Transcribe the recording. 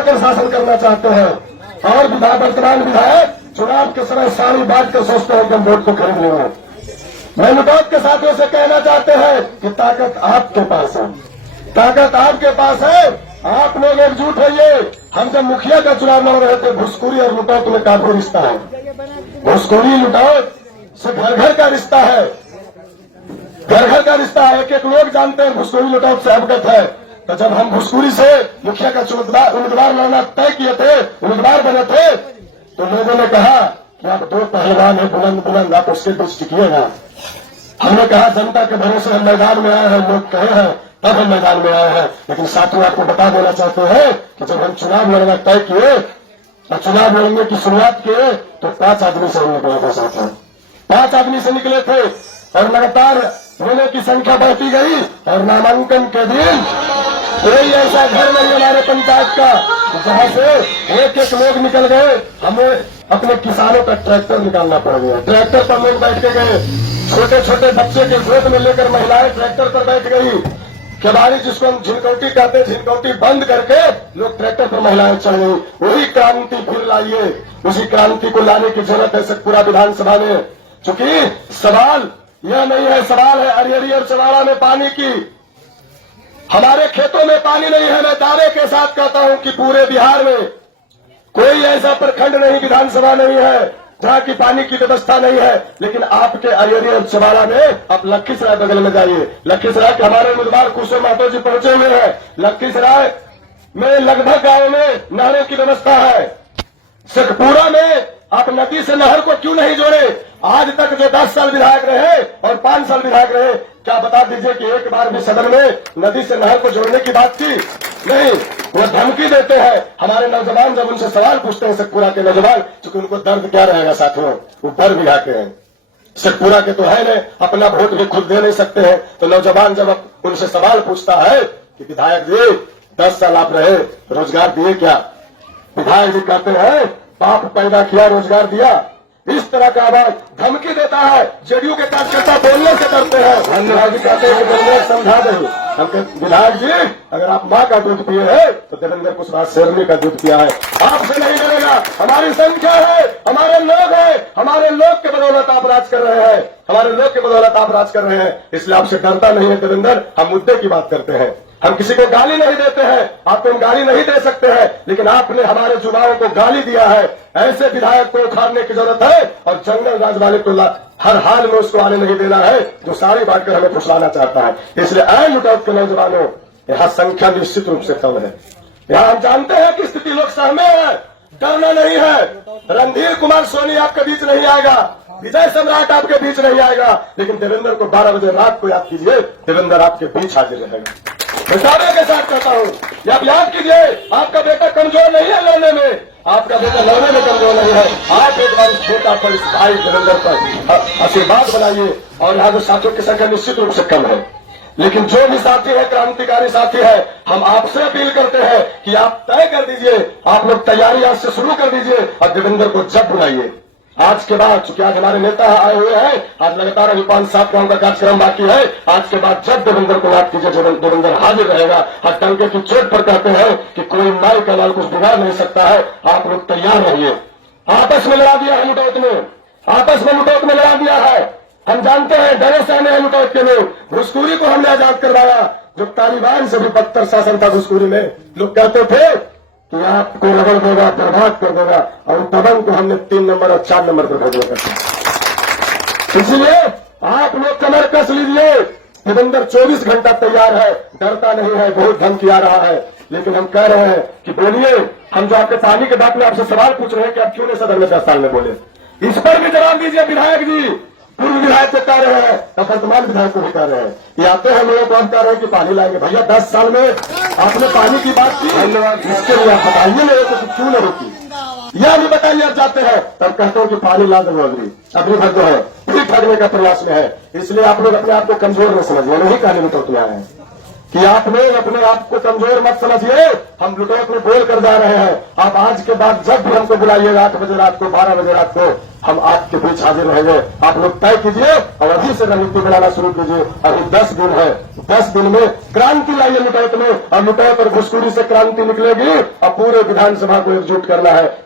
कर शासन करना चाहते हैं और वर्तमान विधायक चुनाव के समय सारी बात कर सोचते हैं कि हम वोट को खरीद लेंगे। मैं लुटौत के साथियों से कहना चाहते हैं कि ताकत आपके पास है, ताकत आपके पास है। आप लोग एकजुट होइए। हम जब मुखिया का चुनाव लड़ रहे थे, घुसखोरी और लुटौत में काफी रिश्ता है। घुसखोरी लुटौत से घर घर का रिश्ता है, घर घर का रिश्ता है। एक एक लोग जानते हैं घुसखोरी लुटौत से अवगत है। तो जब हम घुसखोरी से मुखिया का उम्मीदवार लड़ना तय किए थे, उम्मीदवार बने थे, तो लोगों ने कहा कि आप दो पहलवान है, बुलंद बुलंद, आप उसके बीच टिकिएगा। हमने कहा जनता के भरोसे हम मैदान में आए हैं, लोग कहे हैं तब हम मैदान में आए हैं। लेकिन साथियों आपको बता देना चाहते हैं कि जब हम चुनाव लड़ना तय किए और चुनाव लड़ने की शुरुआत किए तो 5 आदमी से हम निकले थे। साथियों 5 आदमी से निकले थे और लगातार होने की संख्या बढ़ती गई और नामांकन के दिन कोई ऐसा घर नहीं हमारे पंचायत का जहां से एक एक लोग निकल गए। हमें अपने किसानों का ट्रैक्टर निकालना पड़ गया। ट्रैक्टर पर लोग बैठ के गए, छोटे छोटे बच्चे के गोद में लेकर महिलाएं ट्रैक्टर पर बैठ गई। केवाड़ी जिसको हम झिनकौटी कहते हैं, झिनकौटी बंद करके लोग ट्रैक्टर पर महिलाएं चढ़ गई। वही क्रांति फिर लाइए, उसी क्रांति को लाने की जरूरत है पूरा विधानसभा में। चूंकि सवाल यह नहीं है, सवाल है अरियरी और चनाड़ा में पानी की। हमारे खेतों में पानी नहीं है। मैं दावे के साथ कहता हूं कि पूरे बिहार में कोई ऐसा प्रखंड नहीं, विधानसभा नहीं है जहां की पानी की व्यवस्था नहीं है। लेकिन आपके अरियरी और चवाड़ा में आप लखीसराय बगल में जाइए। लखीसराय के हमारे उम्मीदवार कुशल महतो जी पहुंचे हुए हैं। लखीसराय में लगभग गांव में नहरों की व्यवस्था है। शेखपुरा में आप नदी से नहर को क्यों नहीं जोड़े? आज तक जो 10 साल विधायक रहे और 5 साल विधायक रहे, क्या बता दीजिए कि एक बार भी सदन में नदी से नहर को जोड़ने की बात की? नहीं। वो धमकी देते हैं। हमारे नौजवान जब उनसे सवाल पूछते हैं शेखपुरा के नौजवान, क्योंकि उनको दर्द क्या रहेगा साथियों, वो पर भी आते हैं। शेखपुरा के तो है नहीं, अपना वोट भी खुद दे नहीं सकते हैं। तो नौजवान जब उनसे सवाल पूछता है कि विधायक जी 10 साल आप रहे, रोजगार दिए क्या? विधायक जी कहते हैं पाप पैदा किया, रोजगार दिया। इस तरह का आवाज धमकी देता है। जेडीयू के कार्यकर्ता बोलने से डरते हैं। विधायक जी कहते हैं बोलने समझा दे। हम कहते विधायक जी अगर आप माँ का दूध पिए हैं तो देवेंद्र कुशवाहा शेरनी का दूध पिया है। आपसे नहीं डरेगा। हमारी संख्या है, हमारे लोग हैं, हमारे लोग के बदौलत आप राज कर रहे हैं, हमारे लोग के बदौलत आप राज कर रहे हैं। इसलिए आपसे डरता नहीं है देवेंद्र। हम मुद्दे की बात करते हैं, हम किसी को गाली नहीं देते हैं। आपको हम गाली नहीं दे सकते हैं, लेकिन आपने हमारे युवाओं को गाली दिया है। ऐसे विधायक को उखाड़ने की जरूरत है और जंगल राज वाले को हर हाल में उसको आने नहीं देना है जो सारी बांटकर हमें फुसलाना चाहता है। इसलिए ऐ लुटौत के नौजवानों, यहाँ संख्या निश्चित रूप से कम है। यहाँ हम जानते हैं कि स्थिति लोग सहमे है, डरना नहीं है। रणधीर कुमार सोनी आपके बीच नहीं आएगा, विजय सम्राट आपके बीच नहीं आएगा, लेकिन देवेंद्र को 12 बजे रात को याद कीजिए, देवेंद्र आपके बीच हाजिर रहेगा। दावे के साथ कहता हूं, आप याद कीजिए, आपका बेटा कमजोर नहीं है लड़ने में, आपका बेटा लड़ने में कमजोर नहीं है। आप एक बार इस बेटा पर, इस भाई देवेंद्र पर आशीर्वाद बनाइए। और यहाँ जो साथियों की संख्या निश्चित रूप से कम है, लेकिन जो भी साथी है, क्रांतिकारी साथी है, हम आपसे अपील करते हैं कि आप तय कर दीजिए, आप लोग तैयारी आज से शुरू कर दीजिए और देवेंद्र को जब बुलाइए। आज के बाद चूंकि आज हमारे नेता आए हुए हैं, आज लगातार अभी 5-7 गांव का कार्यक्रम बाकी है। आज के बाद जब देवेंद्र को याद कीजिए, देवेंद्र हाजिर रहेगा। आज टंके की चोट पर कहते हैं कि कोई माई का लाल कुछ बिगाड़ नहीं सकता है। आप लोग तैयार रहिए। आपस में लड़ा दिया है लुटौत में, आपस में लुटौत में लड़ा दिया है। हम जानते हैं डरे सहमे हैं लुटौत के लोग। घुसखोरी को हमने आजाद करवाया, जो तालिबान से भी बदतर शासन था घुसखोरी में। लोग कहते थे कि आपको रगड़ देगा, बर्बाद कर देगा, और दबंग को हमने 3 नंबर और 4 नंबर पर भेजा करता। इसलिए आप लोग कमर कस लीजिए। देवेंद्र 24 घंटा तैयार है, डरता नहीं है, बहुत धमकी आ रहा है। लेकिन हम कह रहे हैं कि बोलिए, हम जो आपके पानी के बात में आपसे सवाल पूछ रहे हैं कि आप क्यों नहीं सदन में 10 साल में बोले, इस पर भी जवाब दीजिए विधायक जी। पूर्व विधायक को कह रहे हैं, वर्तमान विधायक को भी कह रहे हैं, ये आते हैं लोगों को हम कह रहे हैं कि पानी लाएंगे। भैया 10 साल में आपने पानी की बात की, इसके लिए आप बताइए लोगों को क्यों नहीं रुकी, यह भी बताइए। आप जाते हैं तब कहते हो कि पानी ला दो, अभी भर दो है, पूरी ठगने का प्रयास में है। इसलिए आप लोग अपने आप को कमजोर न समझिए, नहीं कहने में तो आए हैं। कि आप लोग अपने आप को कमजोर मत समझिए। हम लुटेत में बोल कर जा रहे हैं। आप आज के बाद जब भी हमको बुलाइएगा 8 बजे रात को, 12 बजे रात को, हम आपके बीच हाजिर रहेंगे। आप लोग तय कीजिए और अभी से रणनीति बनाना शुरू कीजिए। अभी 10 दिन है, 10 दिन में क्रांति लाइए लुटेत में, और लुटेत और घुसखोरी से क्रांति निकलेगी और पूरे विधानसभा को एकजुट करना है।